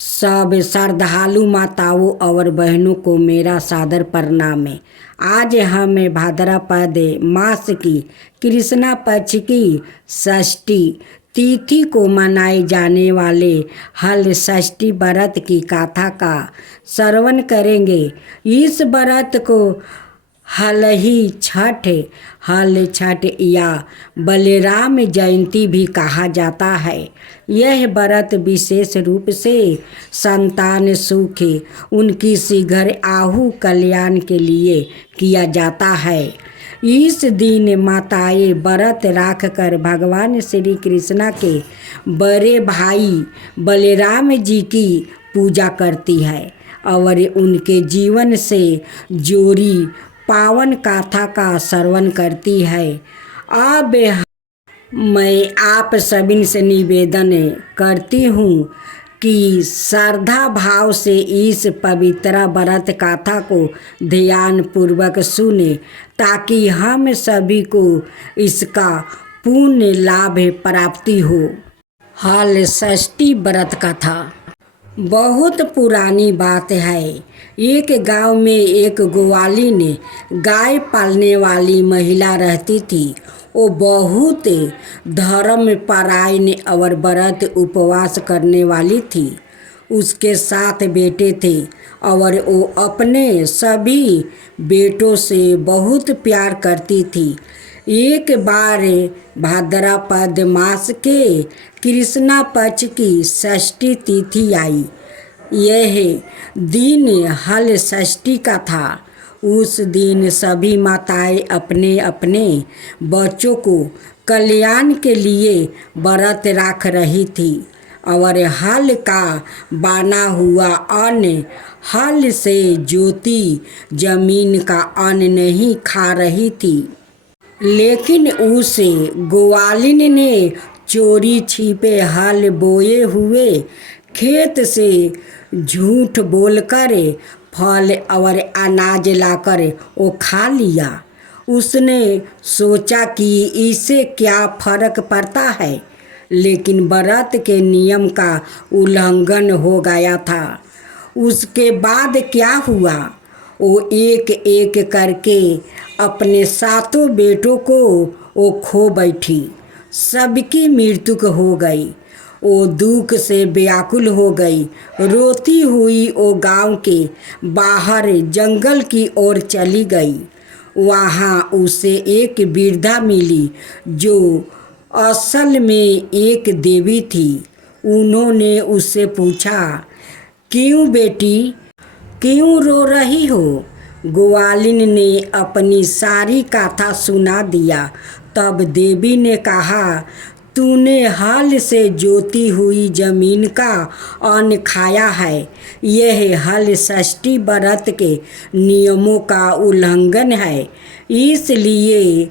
सब श्रद्धालु माताओं और बहनों को मेरा सादर प्रणाम है। आज हम भाद्रपद मास की कृष्णा पक्ष की षष्ठी तिथि को मनाए जाने वाले हल षष्ठी व्रत की गाथा का श्रवण करेंगे। इस व्रत को हल छठ या बलराम जयंती भी कहा जाता है। यह व्रत विशेष रूप से संतान सुख उनकी शीघ्र आहु कल्याण के लिए किया जाता है। इस दिन माताएं व्रत रख कर भगवान श्री कृष्ण के बड़े भाई बलराम जी की पूजा करती है और उनके जीवन से जोड़ी पावन गाथा का श्रवण करती है। अब मैं आप सभी से निवेदन करती हूँ कि श्रद्धा भाव से इस पवित्र व्रत गाथा को ध्यान पूर्वक सुने ताकि हम सभी को इसका पूर्ण लाभ प्राप्ति हो। हल षष्ठी व्रत कथा बहुत पुरानी बात है। एक गांव में एक ग्वाली ने गाय पालने वाली महिला रहती थी। वो बहुत धर्मपरायण और व्रत उपवास करने वाली थी। उसके 7 बेटे थे और वो अपने सभी बेटों से बहुत प्यार करती थी। एक बार भाद्रपद मास के कृष्णा पक्ष की षष्ठी तिथि आई। यह दिन हल षष्ठी का था। उस दिन सभी माताएं अपने अपने बच्चों को कल्याण के लिए व्रत रख रही थी और हल का बना हुआ अन्न हल से जोती जमीन का अन्न नहीं खा रही थी। लेकिन उस ग्वालिन ने चोरी छिपे हल बोए हुए खेत से झूठ बोलकर फल और अनाज लाकर वो खा लिया। उसने सोचा कि इससे क्या फर्क पड़ता है, लेकिन व्रत के नियम का उल्लंघन हो गया था। उसके बाद क्या हुआ, वो एक एक करके अपने 7 बेटों को वो खो बैठी। सबकी मृत्यु हो गई। वो दुख से व्याकुल हो गई। रोती हुई वो गांव के बाहर जंगल की ओर चली गई। वहाँ उसे एक वृद्धा मिली जो असल में एक देवी थी। उन्होंने उससे पूछा, क्यों बेटी, क्यों रो रही हो? ग्वालिन ने अपनी सारी गाथा सुना दिया। तब देवी ने कहा, तूने हल से जोती हुई जमीन का अन्न खाया है। यह हल षष्ठी व्रत के नियमों का उल्लंघन है, इसलिए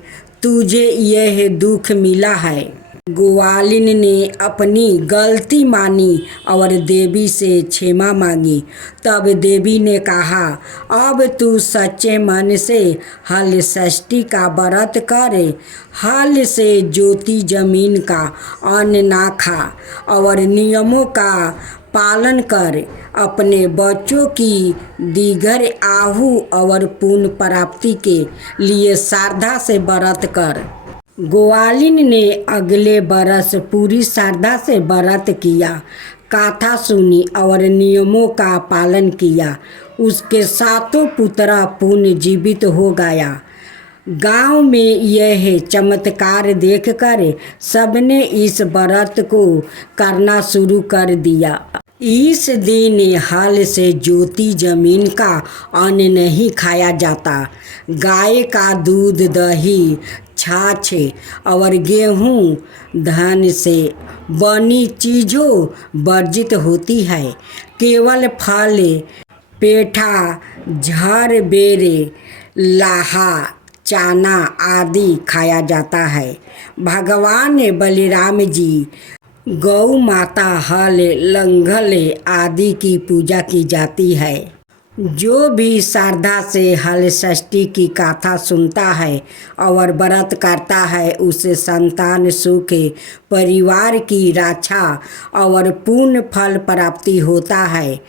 तुझे यह दुख मिला है। ग्वालिन ने अपनी गलती मानी और देवी से क्षमा मांगी। तब देवी ने कहा, अब तू सच्चे मन से हल षष्ठी का व्रत कर। हल से जोती जमीन का अन्न ना खा और नियमों का पालन कर। अपने बच्चों की दीर्घ आहु और पुण्य प्राप्ति के लिए श्रद्धा से व्रत कर। ग्वालिन ने अगले बरस पूरी श्रद्धा से व्रत किया, गाथा सुनी और नियमों का पालन किया। उसके 7 पुत्र पुण्य जीवित हो गया। गांव में यह चमत्कार देखकर सबने इस व्रत को करना शुरू कर दिया। इस दिन हल से जोती जमीन का अन्न नहीं खाया जाता। गाय का दूध, दही, छाछ और गेहूँ धान से बनी चीज़ों वर्जित होती है। केवल फल, पेठा, झर, बेर, लाहा, चना आदि खाया जाता है। भगवान बलराम जी, गौ माता, हल, लंगल आदि की पूजा की जाती है। जो भी श्रद्धा से हल षष्ठी की गाथा सुनता है और व्रत करता है उसे संतान सुख, परिवार की रक्षा और पूर्ण फल प्राप्ति होता है।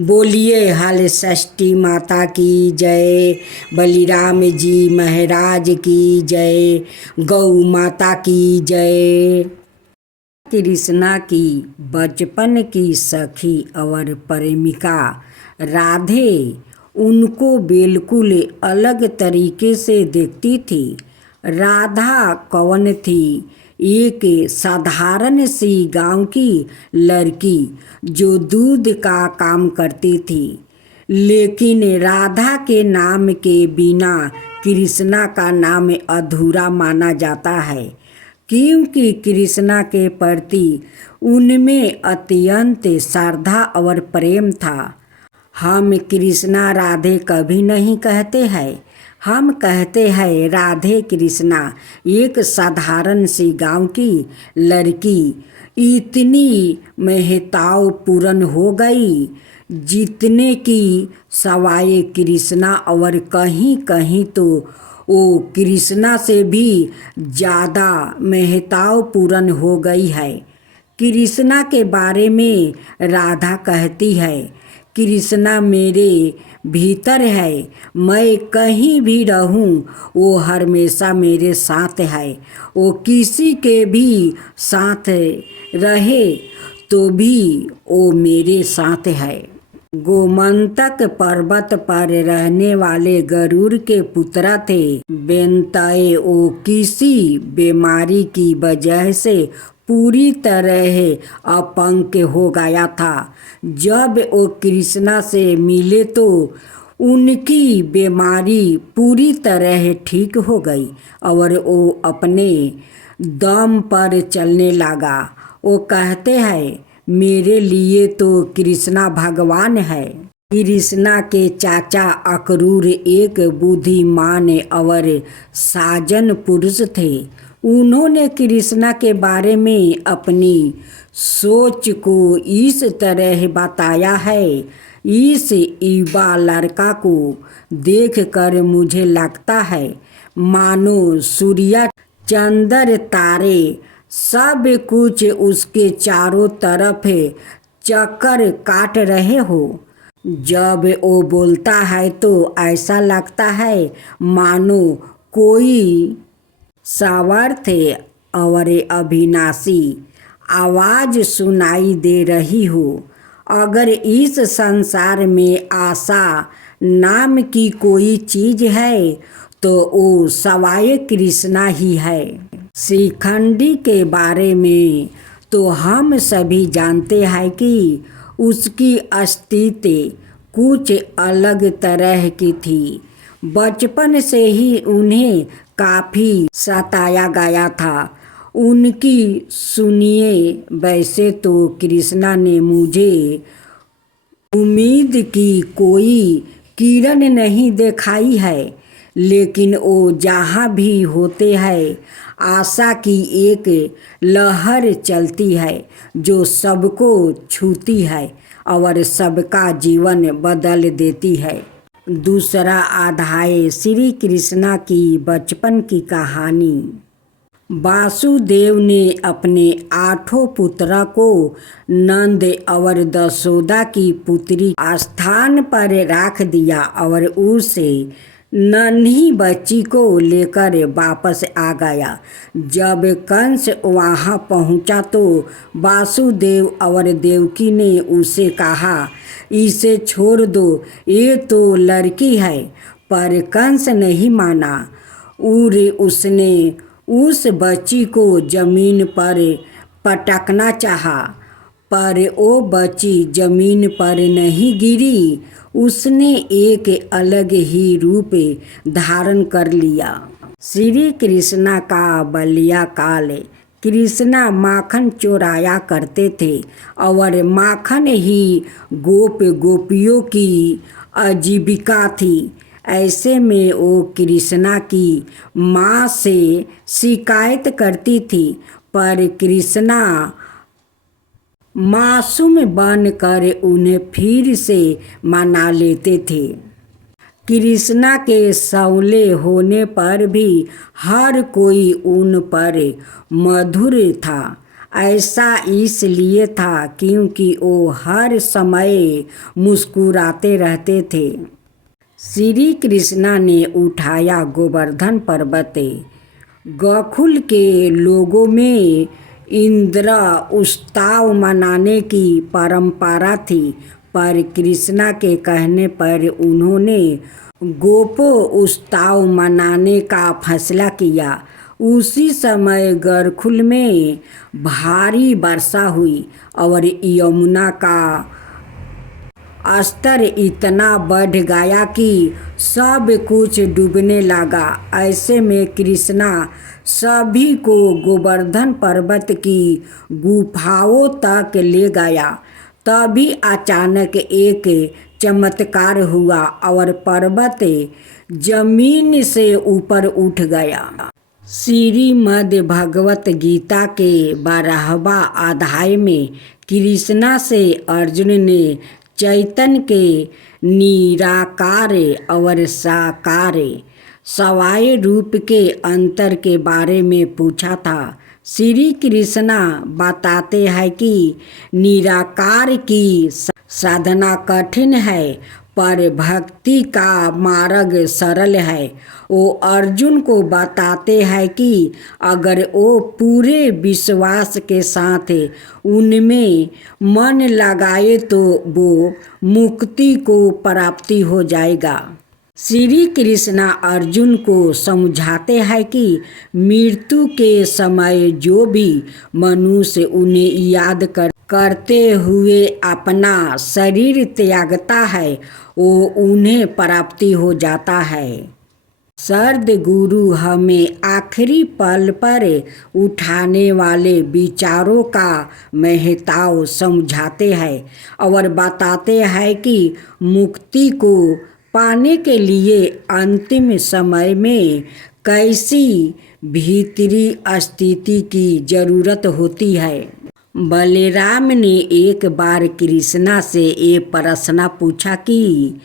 बोलिए हल षष्ठी माता की जय, बलिराम जी महाराज की जय, गौ माता की जय। कृष्णा की बचपन की सखी और प्रेमिका राधे उनको बिल्कुल अलग तरीके से देखती थी। राधा कौन थी? एक साधारण सी गांव की लड़की जो दूध का काम करती थी। लेकिन राधा के नाम के बिना कृष्णा का नाम अधूरा माना जाता है, क्योंकि कृष्णा के प्रति उनमें अत्यंत श्रद्धा और प्रेम था। हम कृष्णा राधे कभी नहीं कहते हैं, हम कहते हैं राधे कृष्णा। एक साधारण सी गांव की लड़की इतनी महत्वपूर्ण हो गई जितने की सवाए कृष्णा, और कहीं कहीं तो वो कृष्णा से भी ज़्यादा महत्वपूर्ण हो गई है। कृष्णा के बारे में राधा कहती है, कृष्णा मेरे भीतर है, मैं कहीं भी रहूं वो हमेशा मेरे साथ है। वो किसी के भी साथ रहे तो भी वो मेरे साथ है। गोमंतक पर्वत पर रहने वाले गरुड़ के पुत्र थे। बेनताए वो किसी बीमारी की वजह से पूरी तरह अपंग हो गया था। जब वो कृष्णा से मिले तो उनकी बीमारी पूरी तरह ठीक हो गई और वो अपने दम पर चलने लगा। वो कहते हैं मेरे लिए तो कृष्णा भगवान है। कृष्णा के चाचा अक्रूर एक बुद्धिमान और साजन पुरुष थे। उन्होंने कृष्णा के बारे में अपनी सोच को इस तरह बताया है, इस युवा लड़का को देखकर मुझे लगता है मानो सूर्य चंद्र तारे सब कुछ उसके चारों तरफ चक्कर काट रहे हो। जब वो बोलता है तो ऐसा लगता है मानो कोई सामर्थ और अविनाशी आवाज़ सुनाई दे रही हो। अगर इस संसार में आशा नाम की कोई चीज़ है तो वो सवाए कृष्णा ही है। श्रीखंडी के बारे में तो हम सभी जानते हैं कि उसकी अस्तित्व कुछ अलग तरह की थी। बचपन से ही उन्हें काफ़ी सताया गया था। उनकी सुनिए, वैसे तो कृष्णा ने मुझे उम्मीद की कोई किरण नहीं दिखाई है, लेकिन वो जहाँ भी होते हैं आशा की एक लहर चलती है जो सबको छूती है और सबका जीवन बदल देती है। दूसरा अध्याय श्री कृष्णा की बचपन की कहानी। वासुदेव ने अपने 8 पुत्रों को नंद और यशोदा की पुत्री स्थान पर रख दिया और उसे नन्ही बच्ची को लेकर वापस आ गया। जब कंस वहां पहुंचा तो वासुदेव और देवकी ने उसे कहा, इसे छोड़ दो, ये तो लड़की है। पर कंस नहीं माना और उसने उस बच्ची को जमीन पर पटकना चाहा, पर वो बच्ची जमीन पर नहीं गिरी। उसने एक अलग ही रूप धारण कर लिया। श्री कृष्णा का बाल्यकाल। कृष्णा माखन चोराया करते थे और माखन ही गोप गोपियों की आजीविका थी। ऐसे में वो कृष्णा की माँ से शिकायत करती थी, पर कृष्णा मासूम बनकर उन्हें फिर से मना लेते थे। कृष्णा के सौले होने पर भी हर कोई उन पर मधुर था। ऐसा इसलिए था क्योंकि वो हर समय मुस्कुराते रहते थे। श्री कृष्णा ने उठाया गोवर्धन पर्वत। गोकुल के लोगों में इंद्र उत्सव मनाने की परंपरा थी, पर कृष्णा के कहने पर उन्होंने गोपो उत्सव मनाने का फैसला किया। उसी समय गोकुल में भारी वर्षा हुई और यमुना का स्तर इतना बढ़ गया कि सब कुछ डूबने लगा। ऐसे में कृष्णा सभी को गोवर्धन पर्वत की गुफाओं तक ले गया। तभी अचानक एक चमत्कार हुआ और पर्वत जमीन से ऊपर उठ गया। श्रीमद् भगवत गीता के 12वां अध्याय में कृष्णा से अर्जुन ने चैतन्य के निराकार और साकार सवाए रूप के अंतर के बारे में पूछा था। श्री कृष्णा बताते हैं कि निराकार की साधना कठिन है, पर भक्ति का मार्ग सरल है। वो अर्जुन को बताते हैं कि अगर वो पूरे विश्वास के साथ उनमें मन लगाए तो वो मुक्ति को प्राप्ति हो जाएगा। श्री कृष्णा अर्जुन को समझाते हैं कि मृत्यु के समय जो भी मनुष्य उन्हें याद करते हुए अपना शरीर त्यागता है वो उन्हें प्राप्ति हो जाता है। शरद गुरु हमें आखिरी पल पर उठाने वाले विचारों का महत्व समझाते हैं और बताते हैं कि मुक्ति को पाने के लिए अंतिम समय में कैसी भीतरी स्थिति की जरूरत होती है। बलराम ने एक बार कृष्णा से ये प्रश्न पूछा कि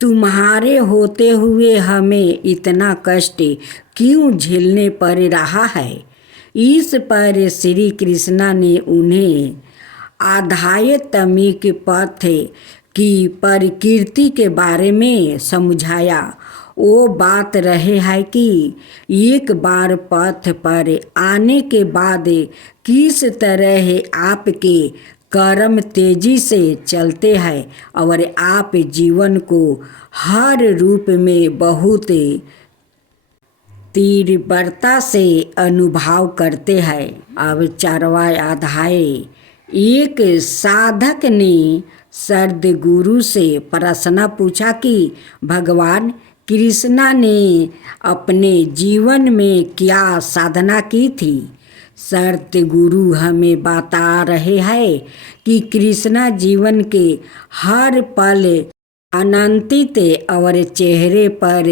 तुम्हारे होते हुए हमें इतना कष्ट क्यों झेलने पड़ रहा है। इस पर श्री कृष्णा ने उन्हें आध्यात्मिक पथ की प्रकृति के बारे में समझाया। वो बात रहे है कि एक बार पथ पर आने के बाद किस तरह आपके कर्म तेजी से चलते हैं और आप जीवन को हर रूप में बहुत तीव्रता से अनुभव करते हैं। अब 4वां अध्याय। एक साधक ने शरद गुरु से प्रश्न पूछा कि भगवान कृष्णा ने अपने जीवन में क्या साधना की थी। शरद गुरु हमें बता रहे हैं कि कृष्णा जीवन के हर पल आनंदित और चेहरे पर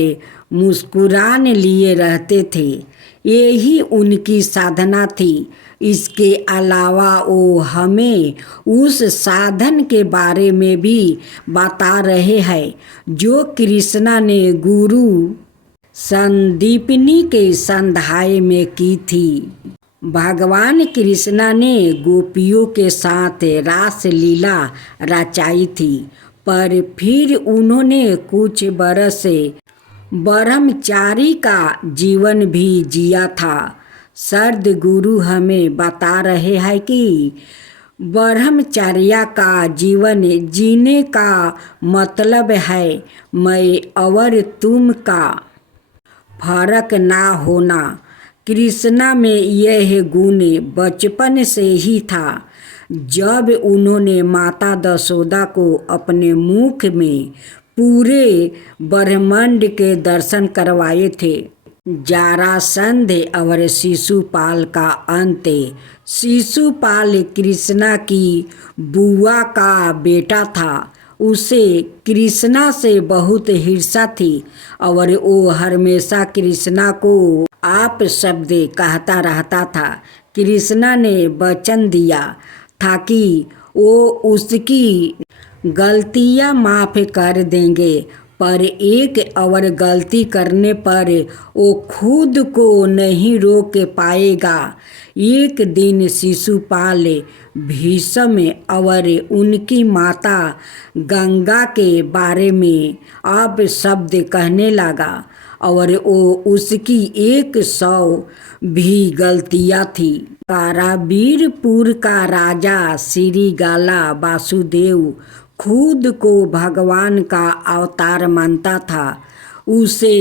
मुस्कुराने लिए रहते थे। यही उनकी साधना थी। इसके अलावा वो हमें उस साधन के बारे में भी बता रहे हैं जो कृष्णा ने गुरु संदीपनी के संध्याय में की थी। भगवान कृष्णा ने गोपियों के साथ रास लीला रचाई थी, पर फिर उन्होंने कुछ बरस ब्रह्मचारी का जीवन भी जिया था। शरद गुरु हमें बता रहे हैं कि ब्रह्मचर्या का जीवन जीने का मतलब है मैं और तुम का फर्क ना होना। कृष्णा में यह गुण बचपन से ही था। जब उन्होंने माता दशोदा को अपने मुख में पूरे ब्रह्मांड के दर्शन करवाए थे। जरासंध और शिशुपाल का अंत। शिशुपाल कृष्णा की बुआ का बेटा था। उसे कृष्णा से बहुत ईर्ष्या थी और वो हमेशा कृष्णा को आप शब्द कहता रहता था। कृष्णा ने वचन दिया था कि वो उसकी गलतियां माफ़ कर देंगे, पर एक और गलती करने पर वो खुद को नहीं रोक पाएगा। एक दिन शिशुपाल भीष्म और उनकी माता गंगा के बारे में अब शब्द कहने लगा, और वो उसकी 100 भी गलतियाँ थी। कारावीरपुर का राजा श्रीगाला वासुदेव खुद को भगवान का अवतार मानता था। उसे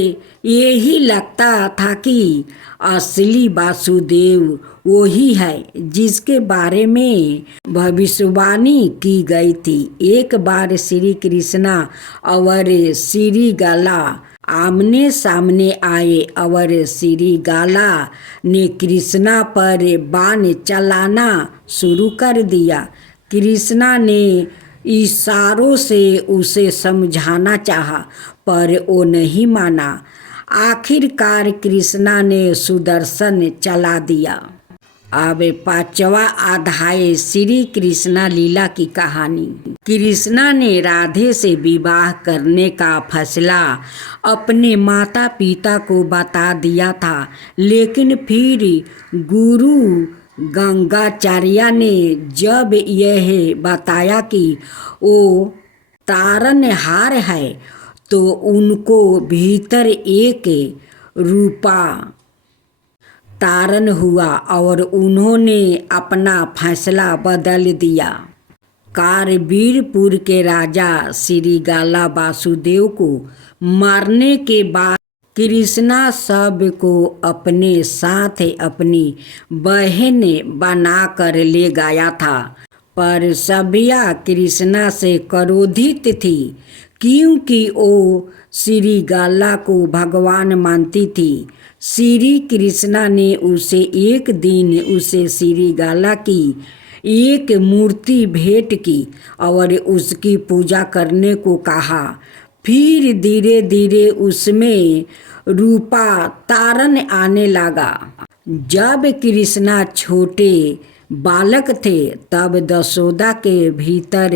यही लगता था कि असली वासुदेव वही है जिसके बारे में भविष्यवाणी की गई थी। एक बार श्री कृष्णा और श्रीगाला आमने सामने आए और श्रीगाला ने कृष्णा पर बाण चलाना शुरू कर दिया। कृष्णा ने इशारों से उसे समझाना चाहा, पर वो नहीं माना। आखिरकार कृष्णा ने सुदर्शन चला दिया। अब 5वां अध्याय श्री कृष्णा लीला की कहानी। कृष्णा ने राधे से विवाह करने का फैसला अपने माता पिता को बता दिया था, लेकिन फिर गुरु गंगाचार्य ने जब यह बताया कि वो तारनहार है, तो उनको भीतर एक रूपा तारण हुआ और उन्होंने अपना फैसला बदल दिया। कारवीरपुर के राजा श्रीगाला वासुदेव को मारने के बाद कृष्णा सबको अपने साथ अपनी बहन बनाकर ले गया था, पर सभ्या कृष्णा से क्रोधित थी क्योंकि वो श्रीगाला को भगवान मानती थी। श्री कृष्णा ने उसे एक दिन उसे श्रीगाला की एक मूर्ति भेंट की और उसकी पूजा करने को कहा। फिर धीरे धीरे उसमें रूपा तारण आने लगा। जब कृष्णा छोटे बालक थे तब यशोदा के भीतर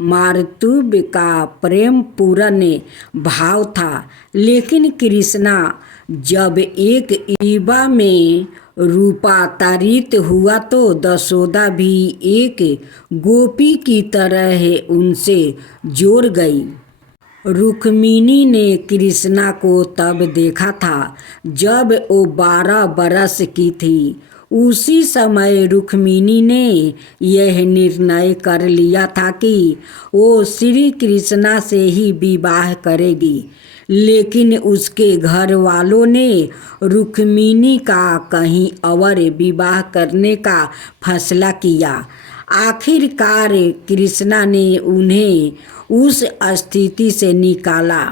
मातृत्व का प्रेम पूर्ण भाव था, लेकिन कृष्णा जब एक युवा में रूपांतरित हुआ तो यशोदा भी एक गोपी की तरह उनसे जोड़ गई। रुक्मिणी ने कृष्णा को तब देखा था जब वो 12 बरस की थी। उसी समय रुक्मिणी ने यह निर्णय कर लिया था कि वो श्री कृष्णा से ही विवाह करेगी, लेकिन उसके घर वालों ने रुक्मिणी का कहीं और विवाह करने का फैसला किया। आखिरकार कृष्णा ने उन्हें उस स्थिति से निकाला।